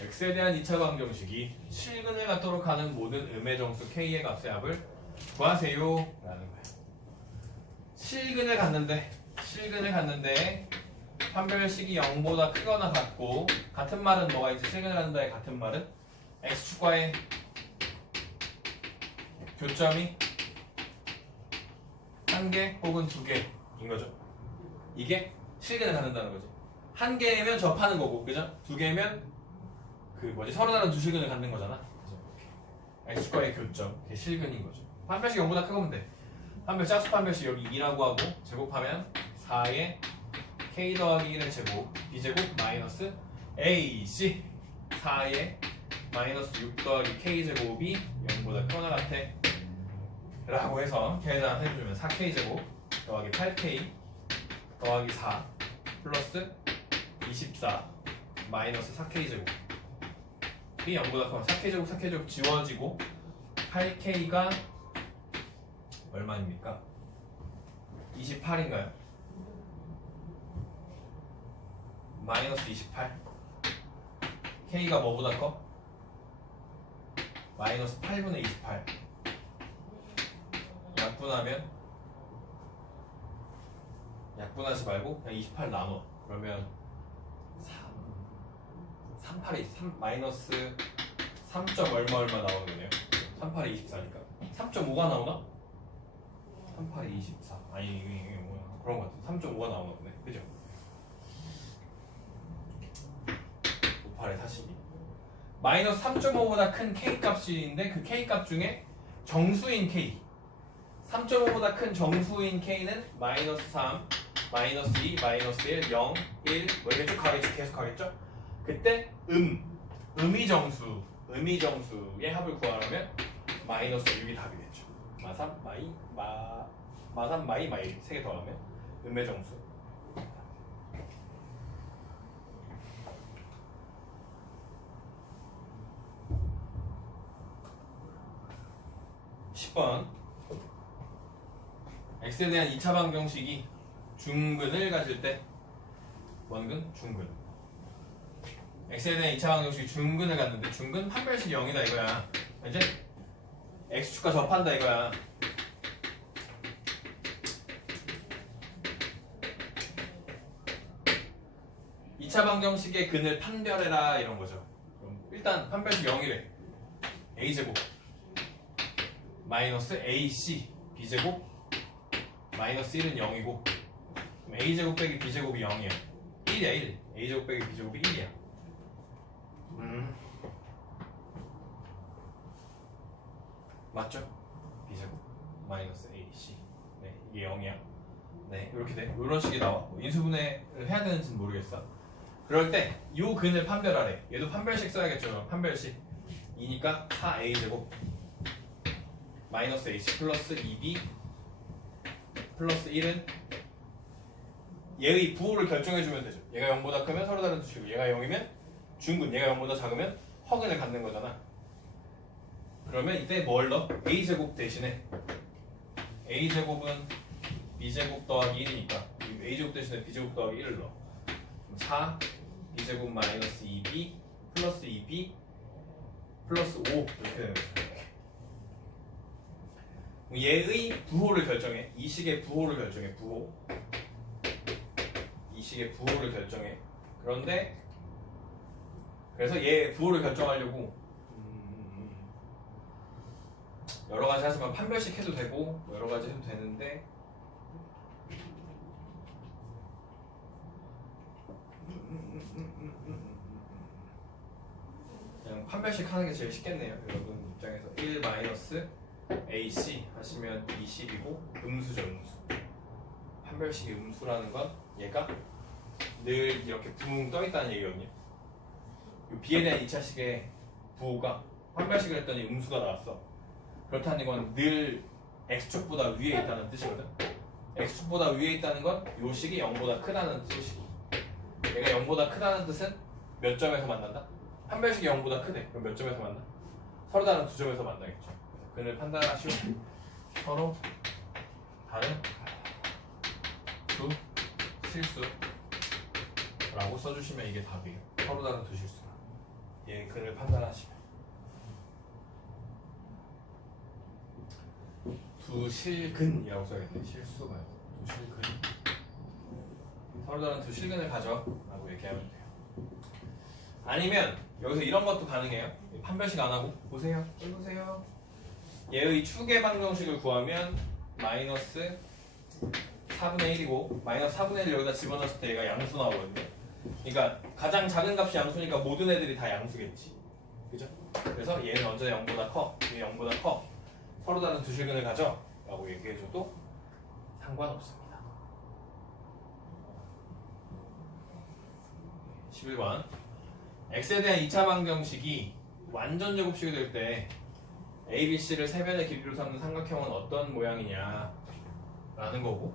x에 대한 2차 방정식이 실근을 갖도록 하는 모든 음의 정수 k의 값의 합을 구하세요 라는 거야. 실근을 갖는데 판별식이 0보다 크거나 같고 같은 말은 뭐가 있지? 실근을 갖는다의 같은 말은 x축과의 교점이 1개 혹은 2개인 거죠. 이게 실근을 갖는다는 거지. 1개면 접하는 거고, 그죠? 2개면 서로 다른 두 실근을 갖는 거잖아. x축과의 교점, 그게 실근인 거죠. 판별식 0보다 크면 돼. 짝수 판별식 여기 2라고 하고 제곱하면 4의 k 더하기 1의 제곱, b제곱 마이너스 ac 4의 마이너스 6 더하기 k제곱이 0보다 크거나 같아 라고 해서 계산해주면 4k제곱 더하기 8k 더하기 4 플러스 24 마이너스 4k제곱 이 0보다 크면 4k제곱 지워지고 8k가 얼마입니까? 28인가요? 마이너스 28. K가 뭐보다 커? 마이너스 8분의 28. 약분하지 말고 그냥 28 나눠. 그러면 38이 3 마이너스 3. 얼마 나오는 거네요. 38이 24니까 3.5가 나오나? 38이 24. 아니 이게 뭐야? 그런 거 같아. 3.5가 나오나 보네. 그죠? 58에 42. 마이너스 3.5보다 큰 K 값인데 그 K 값 중에 정수인 K 3.5보다 큰 정수인 K는 마이너스 3, 마이너스 2, 마이너스 1, 0, 1 뭐 이렇게 쭉 가겠죠? 계속 가겠죠? 그때 음의 정수의 합을 구하려면 마이너스 6이 답이 되죠. 마삼, 마이 3개 더하면 음의 정수. 10번 x에 대한 2차 방정식이 중근을 가질 때 원근, 중근. x에 대한 2차 방정식이 중근을 갖는데 중근 판별식 0이다 이거야. 이제 x축과 접한다 이거야. 이 차 방정식의 근을 판별해라 이런 거죠. 그럼 일단 판별식 0이래. a제곱 마이너스 ac b제곱 마이너스 1은 0이고 그럼 a제곱 빼기 b제곱이 0이야. 1이야 1. a제곱 빼기 b제곱이 1이야. 맞죠? b제곱 마이너스 ac 네 이게 0이야. 네 이렇게 돼. 이런 식이 나와. 뭐 인수분해를 해야 되는지는 모르겠어. 그럴 때 이 근을 판별하래. 얘도 판별식 써야겠죠. 판별식 2니까 4a제곱 마이너스 ac 플러스 2b 플러스 1은 얘의 부호를 결정해주면 되죠. 얘가 0보다 크면 서로 다른 수식이고 얘가 0이면 중근, 얘가 0보다 작으면 허근을 갖는 거잖아. 그러면 이때 뭘 넣어? a제곱 대신에 a제곱은 b제곱 더하기 1이니까 a제곱 대신에 b제곱 더하기 1을 넣어. 4 b제곱 마이너스 2b 플러스 2b 플러스 5 이렇게 되는 거죠. 얘의 부호를 결정해. 이 식의 부호를 결정해. 부호. 이 식의 부호를 결정해. 그런데 그래서 얘 부호를 결정하려고 여러 가지 하지만 판별식 해도 되고 여러 가지 해도 되는데 그냥 판별식 하는 게 제일 쉽겠네요. 여러분 입장에서 1 마이너스 AC 하시면 20이고 음수죠. 음수. 판별식이 음수라는 건 얘가 늘 이렇게 붕 떠있다는 얘기거든요. 이 B에 대한 2차식의 부호가 판별식을 했더니 음수가 나왔어. 그렇다는 건 늘 X축보다 위에 있다는 뜻이거든. X축보다 위에 있다는 건 이 식이 0보다 크다는 뜻이고 얘가 0보다 크다는 뜻은 몇 점에서 만난다? 판별식이 0보다 크대. 그럼 몇 점에서 만나? 서로 다른 두 점에서 만나겠죠. 근을 판단하시오. 서로 다른 두 실수라고 써주시면 이게 답이에요. 서로 다른 두 실수. 얘 근을 판단하시면 두 실근이라고 써야겠네. 실수가 두 실근. 서로 다른 두 실근을 가져라고 얘기하면 돼요. 아니면 여기서 이런 것도 가능해요. 판별식 안 하고 보세요. 여기 보세요. 얘의 추계 방정식을 구하면 마이너스 4분의 1이고 마이너스 4분의 1을 여기다 집어넣었을 때 얘가 양수 나오거든요. 그러니까 가장 작은 값이 양수니까 모든 애들이 다 양수겠지. 그죠? 그래서 얘는 언제나 0보다 커. 얘 0보다 커. 서로 다른 두 실근을 가져 라고 얘기해줘도 상관없습니다. 11번 x에 대한 2차 방정식이 완전 제곱식이 될 때 ABC를 세변의 길이로 삼는 삼각형은 어떤 모양이냐 라는 거고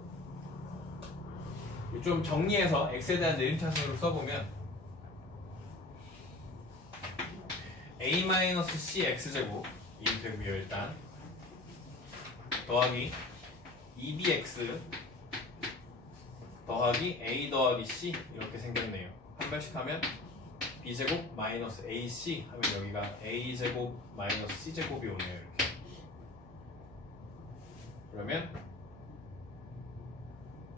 좀 정리해서 x에 대한 내림차순으로 써보면 a-c x제곱 이 되고요. 일단 더하기 2bx 더하기 A 더하기 C 이렇게 생겼네요. 한 발씩 하면 B제곱 마이너스 AC 하면 여기가 A제곱 마이너스 C제곱이 오네요. 이렇게. 그러면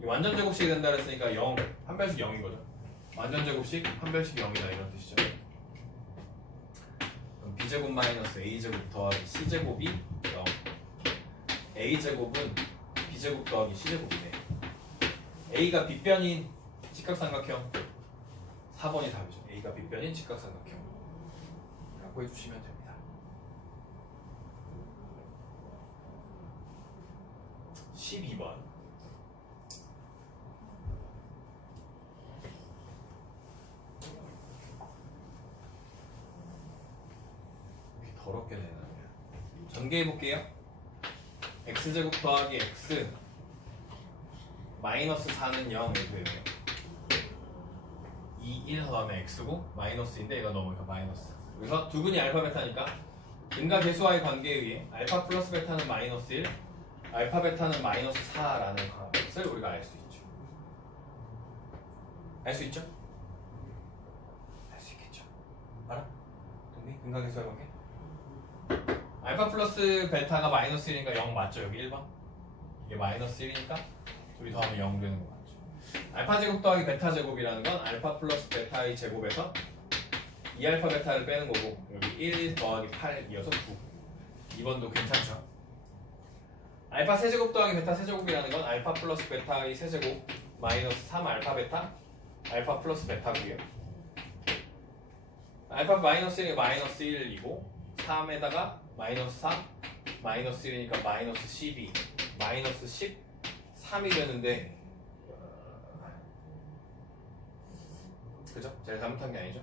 이 완전 제곱식이 된다 그랬으니까 0, 한 발씩 0인 거죠. 완전 제곱식 한 발씩 0이다 이런 뜻이죠. 그럼 B제곱 마이너스 A제곱 더하기 C제곱이 0. A제곱은 B제곱 더하기 C제곱이네. A가 빗변인 직각삼각형 4번이 답이죠. A가 빗변인 직각삼각형 라고 해주시면 됩니다. 12번 이렇게 더럽게 되나? 전개해볼게요. x제곱 더하기 x 마이너스 4는 0 이렇게 되네요. 2, 1 다음에 x고 마이너스인데 얘가 넘어니까 마이너스. 그래서 두근이 알파 베타니까 근과 계수와의 관계에 의해 알파 플러스 베타는 마이너스 1, 알파 베타는 마이너스 4라는 것을 우리가 알 수 있죠. 알 수 있죠? 알 수 있겠죠. 알아? 동네? 근과 계수와의 관계? 알파 플러스 베타가 마이너스 1이니까 0 맞죠? 여기 1번? 이게 마이너스 1이니까 둘이 더하면 0 되는 거 맞죠? 알파 제곱 더하기 베타 제곱이라는 건 알파 플러스 베타의 제곱에서 2알파 베타를 빼는 거고 여기 1 더하기 8 이어서 9. 2번도 괜찮죠? 알파 세제곱 더하기 베타 세제곱이라는 건 알파 플러스 베타의 세제곱 마이너스 3알파 베타 알파 플러스 베타고요. 알파 마이너스 1이 마이너스 1이고 3에다가 마이너스 3 마이너스 1이니까 마이너스 12 마이너스 13이 되는데 그죠? 제가 잘못한 게 아니죠?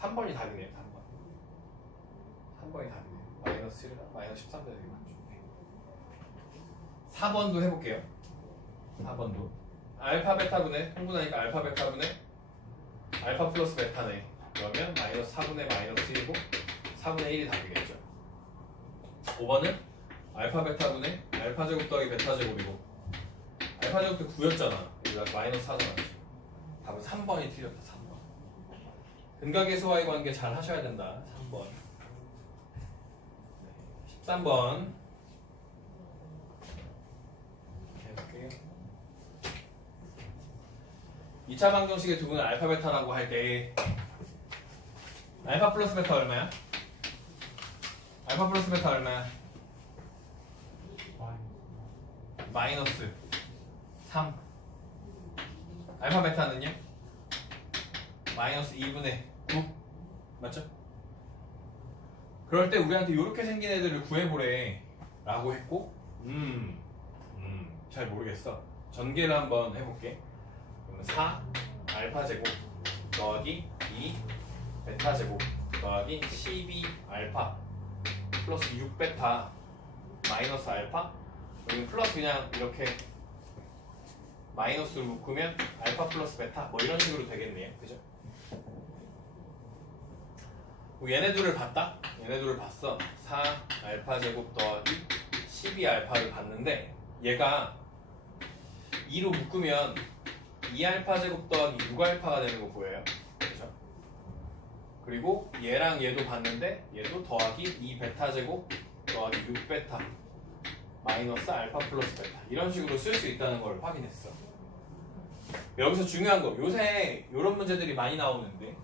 3번이 답이네요. 3번이 답이네요. 마이너스 1이나 마이너스 13 되는 게 맞죠. 4번도 해볼게요. 4번도 알파 베타분의 통분하니까 알파 베타분의 알파 플러스 베타네. 그러면 마이너스 4분의 마이너스 1이고 4분의 1이 답이겠죠. 5번은 알파 베타분의 알파 제곱 더하기 베타 제곱이고 알파 제곱 때 9였잖아. 여기가 마이너스 4잖아. 답은 3번이 틀렸다. 3번. 근과 계수와의 관계 잘 하셔야 된다. 3번. 13번 해볼게요. 2차 방정식의 두분은 알파 베타라고 할 때 알파 플러스 베타 얼마야? 알파 플러스 베타 얼마야? 마이너스 3. 알파 베타는요? 마이너스 2분의 9 맞죠? 그럴 때 우리한테 이렇게 생긴 애들을 구해보래 라고 했고 잘 모르겠어. 전개를 한번 해볼게. 그러면 4 알파 제곱 더하기 2 베타 제곱 더하기 12 알파 플러스 6 베타 마이너스 알파 여기 플러스 그냥 이렇게 마이너스로 묶으면 알파 플러스 베타 뭐 이런 식으로 되겠네요. 그죠? 얘네 둘을 봤다? 얘네 둘을 봤어. 4 알파 제곱 더하기 12 알파를 봤는데 얘가 2로 묶으면 2알파 제곱 더하기 6알파가 되는 거 보여요. 그죠? 그리고 얘랑 얘도 봤는데 얘도 더하기 2 베타 제곱 더하기 6 베타 마이너스 알파 플러스 베타 이런 식으로 쓸 수 있다는 걸 확인했어. 여기서 중요한 거 요새 이런 문제들이 많이 나오는데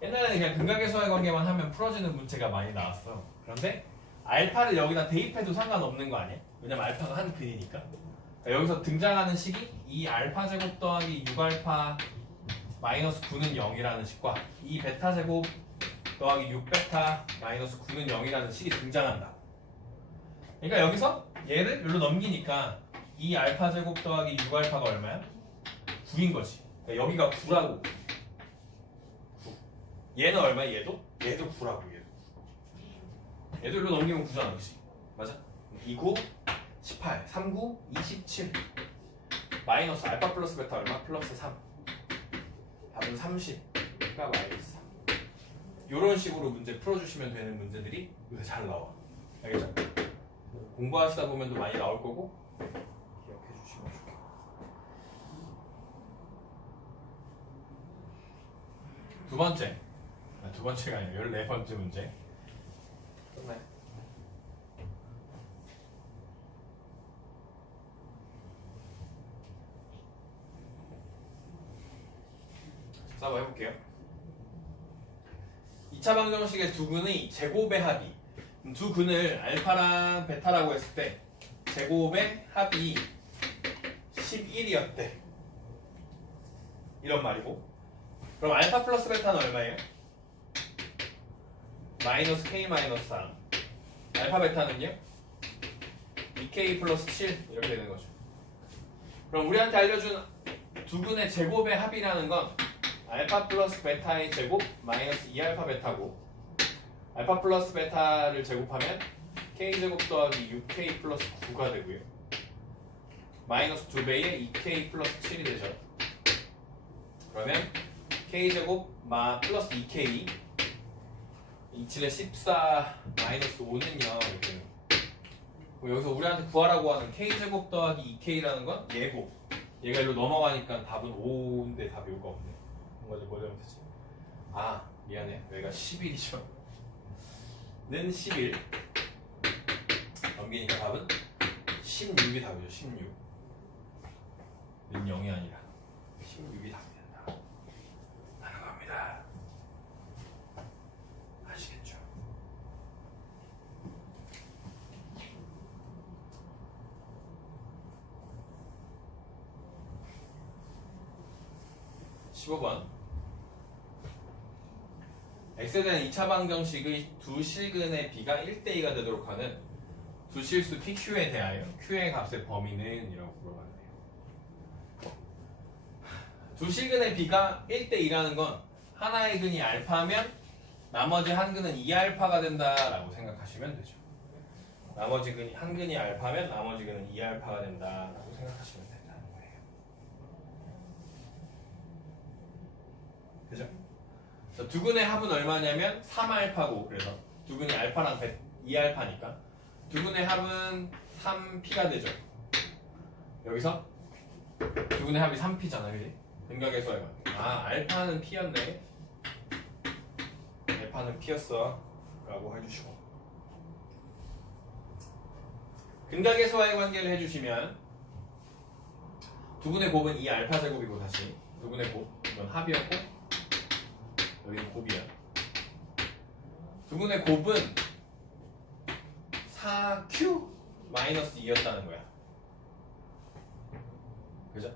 옛날에는 그냥 근각계수와의 관계만 하면 풀어지는 문제가 많이 나왔어. 그런데 알파를 여기다 대입해도 상관없는 거 아니야? 왜냐면 알파가 한 근이니까. 여기서 등장하는 식이 이 알파 제곱 더하기 6알파 마이너스 9는 0이라는 식과 이 베타 제곱 더하기 6베타 마이너스 9는 0이라는 식이 등장한다. 그러니까 여기서 얘를 여기로 넘기니까 이 알파 제곱 더하기 6알파가 얼마야? 9인 거지. 그러니까 여기가 9라고. 9. 얘는 얼마야? 얘도? 얘도 9라고. 얘도 여기로 넘기면 9잖아. 그치? 맞아? 2, 9, 18, 3, 9, 27 마이너스 알파 플러스 베타 얼마? 플러스 3 답은 30가 마이너스 3 이런 식으로 문제 풀어주시면 되는 문제들이 요새 잘 나와. 알겠죠? 공부하시다 보면 또 많이 나올 거고 기억해 주시면 좋겠고 두 번째. 두 번째가 아니라 14번째 문제. 끝나요? 자, 한번 해볼게요. 2차 방정식의 두 근의 제곱의 합이, 두 근을 알파랑 베타라고 했을 때 제곱의 합이 11이었대. 이런 말이고. 그럼 알파 플러스 베타는 얼마예요? 마이너스 k 마이너스 4. 알파 베타는요? 2k 플러스 7 이렇게 되는 거죠. 그럼 우리한테 알려준 두 근의 제곱의 합이라는 건 알파 플러스 베타의 제곱 마이너스 2알파 베타고, 알파 플러스 베타를 제곱하면 k제곱 더하기 6k 플러스 9가 되고요. 마이너스 2배의 2k 플러스 7이 되죠. 그러면 k제곱 플러스 2k 27에 14 마이너스 5는요 이렇게. 여기서 우리한테 구하라고 하는 k제곱 더하기 2k라는 건 얘고, 얘가 일로 넘어가니까 답은 5인데 답이 5가 없네. 뭔가 뭐 하면 되지? 아 미안해, 여기가 11이죠. 는 11 넘기니까 답은 16이 답이죠. 16. 는 0이 아니라 16이 답이 된다 하는 겁니다. 아시겠죠? (15번) x에 대한 2차 방정식의 두 실근의 비가 1대2가 되도록 하는 두 실수 pq에 대하여 q의 값의 범위는? 이라고 물어봤네요. 두 실근의 비가 1대2라는 건 하나의 근이 알파면 나머지 한 근은 2알파가 된다라고 생각하시면 되죠. 나머지 근이 한 근이 알파면 나머지 근은 2알파가 된다라고 생각하시면 된다는 거예요. 그죠? 두 근의 합은 얼마냐면 3알파고, 그래서 두 근이 알파랑 2알파니까 두 근의 합은 3p가 되죠. 여기서 두 근의 합이 3p잖아, 그지? 근각의 수와 관계. 아, 알파는 p였네. 알파는 p였어 라고 해주시고, 근각의 수와의 관계를 해주시면 두 근의 곱은 2알파 제곱이고, 다시 두 근의 곱, 이건 합이었고 여기는 곱이야. 두 근의 곱은 4q 마이너스 2였다는 거야. 그죠?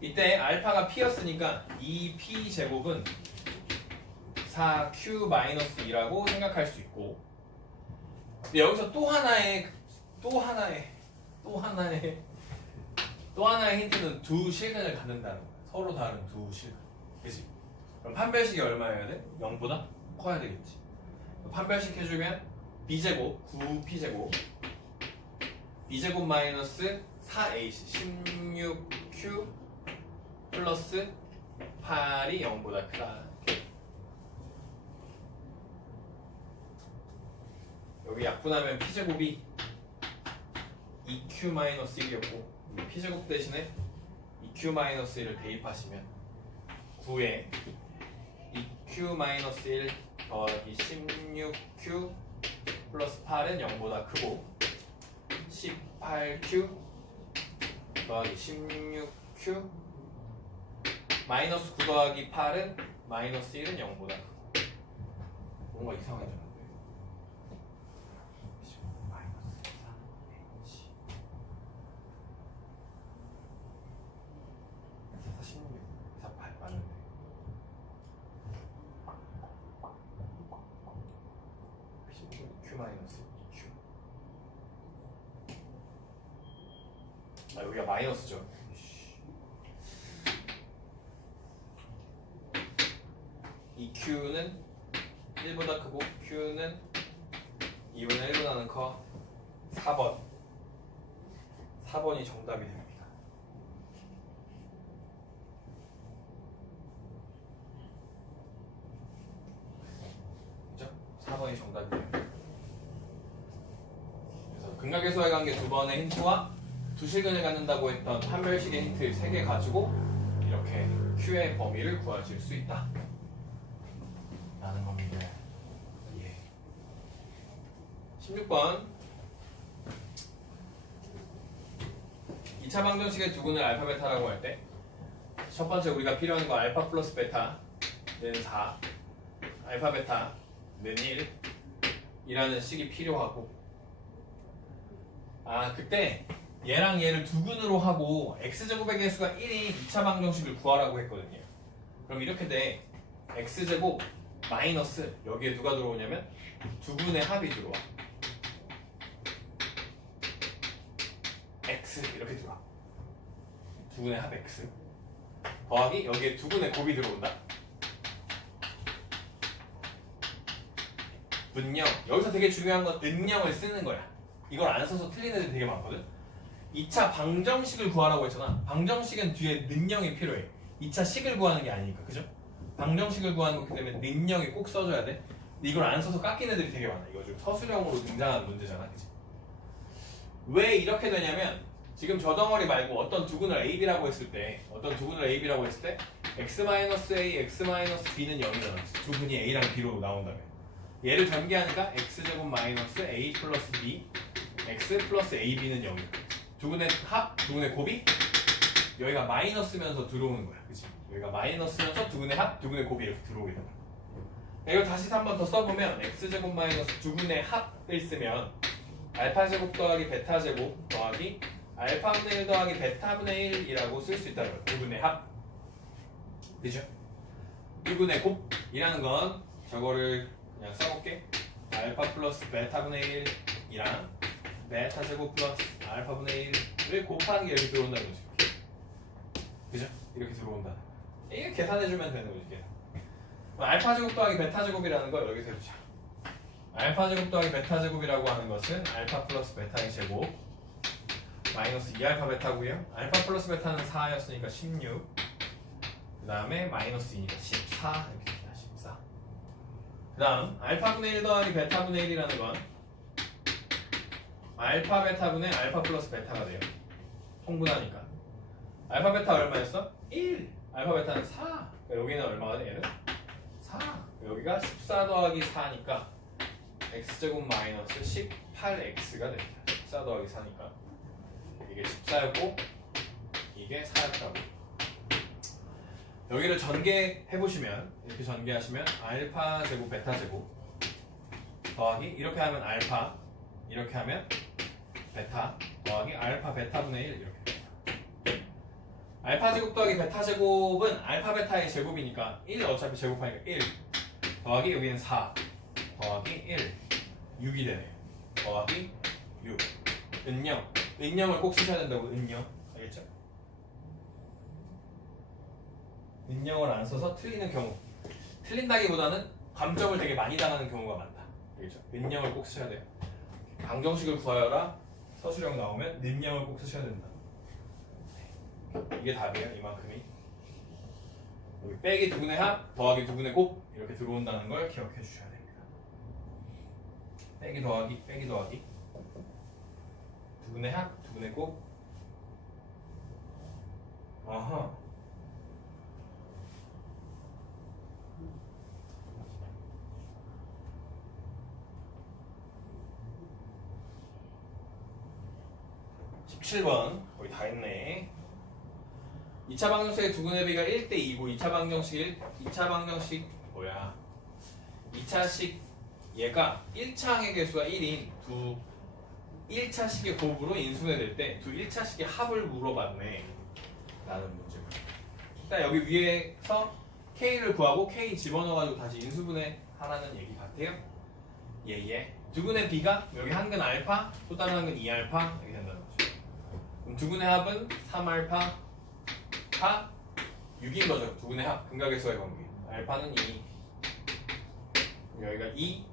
이때 알파가 p였으니까 2p 제곱은 4q 마이너스 2라고 생각할 수 있고, 근데 여기서 또 하나의 힌트는 두 실근을 갖는다는 거야. 서로 다른 두 실근. 그치? 그럼 판별식이 얼마여야 돼? 0보다 커야 되겠지. 판별식 해주면 b제곱 9p제곱 b제곱 마이너스 4ac 16q 플러스 8이 0보다 크다. 여기 약분하면 p제곱이 2q-1이었고 p제곱 대신에 2q-1을 대입하시면 9에 2q-1 더하기 16q 플러스 8은 0보다 크고 18q 더하기 16q 마이너스 9 더하기 8은 마이너스 1은 0보다 크고. 뭔가 이상해졌는데. 여기가 마이너스죠. 이 Q는 1보다 크고 Q는 2분의 1보다는 커. 4번이 정답이 됩니다. 그죠? 4번이 정답이에요. 그래서 근각의 수와의 관계 두 번의 힌트와 두 실근을 갖는다고 했던 판별식의 힌트 3개 가지고 이렇게 Q의 범위를 구하실 수 있다 라는 겁니다. 예. 16번 2차 방정식의 두근을 알파 베타라고 할 때 첫 번째 우리가 필요한 거 알파 플러스 베타는 4 알파 베타는 1 이라는 식이 필요하고 그때 얘랑 얘를 두근으로 하고 x제곱의 개수가 1인 2차 방정식을 구하라고 했거든요. 그럼 이렇게 돼. x제곱 마이너스 여기에 누가 들어오냐면 두근의 합이 들어와. x 이렇게 들어와. 두근의 합 x 더하기 여기에 두근의 곱이 들어온다. 분명 여기서 되게 중요한 건 은영을 쓰는 거야. 이걸 안 써서 틀린 애들 되게 많거든. 2차 방정식을 구하라고 했잖아. 방정식은 뒤에 는영이 필요해. 2차 식을 구하는 게 아니니까, 그죠? 방정식을 구하는 거기 때문에 는영이 꼭 써줘야 돼. 근데 이걸 안 써서 깎인 애들이 되게 많아. 이거 좀 서술형으로 등장하는 문제잖아, 그치? 왜 이렇게 되냐면 지금 저 덩어리 말고 어떤 두근을 AB라고 했을 때 x-A, x-B는 0이잖아. 두근이 A랑 B로 나온다면 얘를 전개하니까 x제곱 마이너스 A 플러스 B x 플러스 AB는 0이야. 두근의 합, 두근의 곱이 여기가 마이너스면서 들어오는 거야. 그치? 여기가 마이너스면서 두근의 합, 두근의 곱이 이렇게 들어오게 되는 거야. 이걸 다시 한 번 더 써보면 x제곱 마이너스 두근의 합을 쓰면 알파제곱 더하기 베타제곱 더하기 알파분의 1 더하기 베타분의 1이라고 쓸 수 있다는 거야. 두근의 합. 그죠? 두근의 곱이라는 건 저거를 그냥 써볼게. 알파 플러스 베타분의 1이랑 베타 제곱 플러스 알파분의 1을 곱하는 게 이렇게 들어온다는 거지. 그죠? 이렇게 들어온다. 이게 계산해주면 되는 거지. 계산. 알파 제곱 더하기 베타 제곱이라는 걸 여기서 해보자. 알파 제곱 더하기 베타 제곱이라고 하는 것은 알파 플러스 베타의 제곱 마이너스 2알파 베타고요. 알파 플러스 베타는 4였으니까 16. 그 다음에 마이너스 2니까 14 이렇게 됩니다. 14. 그 다음 알파분의 1 더하기 베타분의 1이라는 건 알파 베타분의 알파 플러스 베타가 돼요. 통분하니까 알파 베타 얼마였어? 1. 알파 베타는 4. 여기는 얼마가 돼? 얘는 4. 여기가 14 더하기 4니까 x제곱 마이너스 18x가 됩니다. 14 더하기 4니까 이게 14였고 이게 4였다고. 여기를 전개해보시면 이렇게 전개하시면 알파 제곱 베타 제곱 더하기 이렇게 하면 알파 이렇게 하면 베타 더하기 알파 베타분의 1 이렇게 됩니다. 알파 제곱 더하기 베타 제곱은 알파 베타의 제곱이니까 1 어차피 제곱하니까 1 더하기 여기는 4 더하기 1 6이 되네요. 더하기 6 은영을 꼭 쓰셔야 된다고. 은영 알겠죠? 은영을 안 써서 틀리는 경우, 틀린다기보다는 감점을 되게 많이 당하는 경우가 많다. 알겠죠? 은영을 꼭 쓰셔야 돼요. 방정식을 구하여라 서술형 나오면 은영을 꼭 쓰셔야 된다. 이게 답이에요. 이만큼이. 여기 빼기 두근의 합 더하기 두근의 곱 이렇게 들어온다는 걸 기억해 주셔야 됩니다. 빼기 더하기 빼기 더하기 두근의 합 두근의 곱. 아하. (17번) 거의 다 했네. 2차 방정식의 두근의 비가 1대2고 2차 방정식 뭐야? 2차식 얘가 1차항의 개수가 1인 두 1차식의 곱으로 인수분해될 때 두 1차식의 합을 물어봤네 라는 문제가. 일단 여기 위에서 K를 구하고 K 집어넣어가지고 다시 인수분해 하라는 얘기 같아요. 예예. 두근의 B가 여기 한근 알파 또 다른 한근 2알파 이렇게 된다는 거죠. 그럼 두근의 합은 3알파 하 6인 거죠. 두근의 합 근각의수의 관계. 알파는 2 여기가 2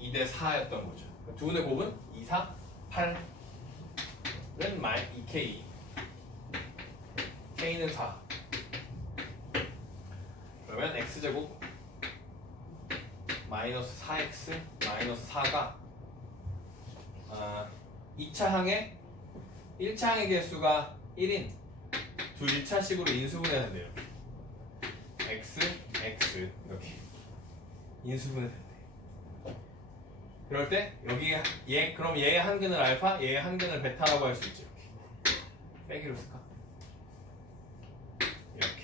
2대 4였던 거죠. 두근의 곱은 2, 4, 8은 말 2K K는 4 그러면 X제곱 마이너스 4X 마이너스 4가 2차 항에 1차 항의 개수가 1인 둘 1차식으로 인수분해는 돼요. x, x 이렇게 인수분해 된대. 그럴 때 여기 그럼 얘의 한근을 알파, 얘의 한근을 베타라고 할 수 있죠. 이렇게 빼기로 쓸까? 이렇게.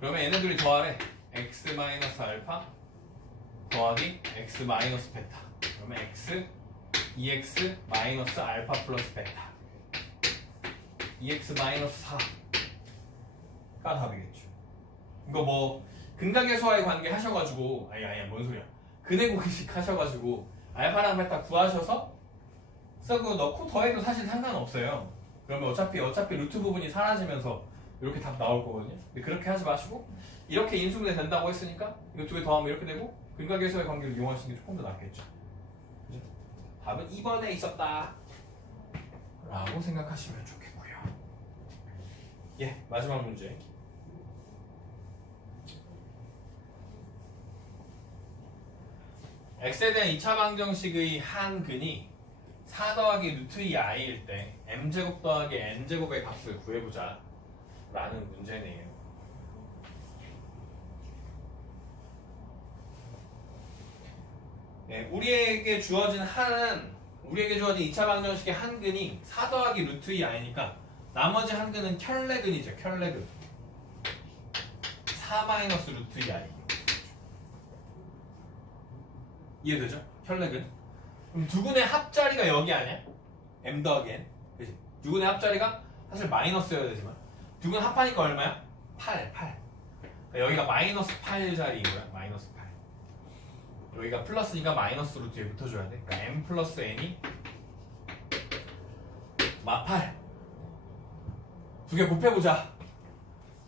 그러면 얘네들이 더하래. x 마이너스 알파 더하기 x 마이너스 베타. 그러면 x 2x 마이너스 알파 플러스 베타 2x 마이너스 4가 답이겠죠. 이거 뭐 근각의수와의 관계 하셔가지고 아니 뭔 소리야. 근해공식 하셔가지고 알파랑 베타 구하셔서 그거 넣고 더해도 사실 상관없어요. 그러면 어차피 루트 부분이 사라지면서 이렇게 답 나올 거거든요. 근데 그렇게 하지 마시고 이렇게 인수분해 된다고 했으니까 이거 두 개 더하면 이렇게 되고 근각의수와의 관계를 이용하시는 게 조금 더 낫겠죠. 그죠? 답은 2번에 있었다 라고 생각하시면 좋겠고요. 예, 마지막 문제. x에 대한 2차 방정식의 한 근이 4 더하기 루트 2i일 때 m제곱 더하기 n제곱의 값을 구해보자 라는 문제네요. 네, 우리에게 주어진 2차 방정식의 한 근이 4 더하기 루트 2i니까 나머지 한 근은 켤레근이죠. 켤레근 4 마이너스 루트 2i. 이해되죠? 켤레근. 그럼 두 근의 합자리가 여기 아니야? m 더하기 n. 그치? 두 근의 합자리가 사실 마이너스여야 되지만 두 근 합하니까 얼마야? 8. 그러니까 여기가 마이너스 8 자리인 거야. 마이너스 8. 여기가 플러스니까 마이너스로 뒤에 붙어줘야 돼. 그러니까 m 플러스 n이 마 8. 두 개 곱해보자.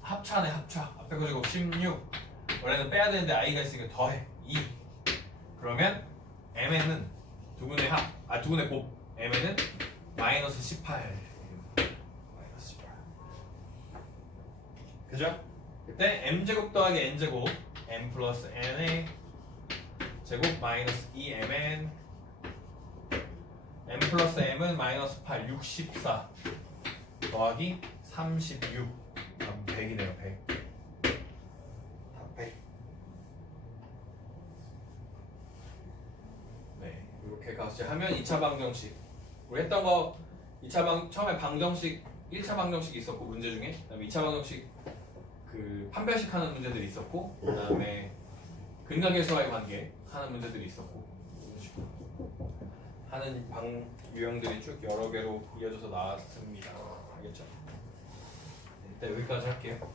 합차네 합차. 앞에 거 제곱 16. 원래는 빼야 되는데 i가 있으니까 더해 2. 그러면 mn은 두 근의 곱 mn은 마이너스 18. 마이너스 18. 그죠? 그때 m제곱 더하기 n제곱 m 플러스 n의 제곱 마이너스 2mn m 플러스 m은 마이너스 8 64 더하기 36 그럼 100이네요. 100. 답 100. 네, 이렇게 같이 하면 2차 방정식 우리 했던 거 처음에 방정식 1차 방정식이 있었고 문제 중에 그다음에 2차 방정식 그 판별식 하는 문제들이 있었고 그다음에 근각의수와의 관계 하는 문제들이 있었고 이런 식으로 하는 유형들이 쭉 여러 개로 이어져서 나왔습니다. 알겠죠? 네, 일단 여기까지 할게요.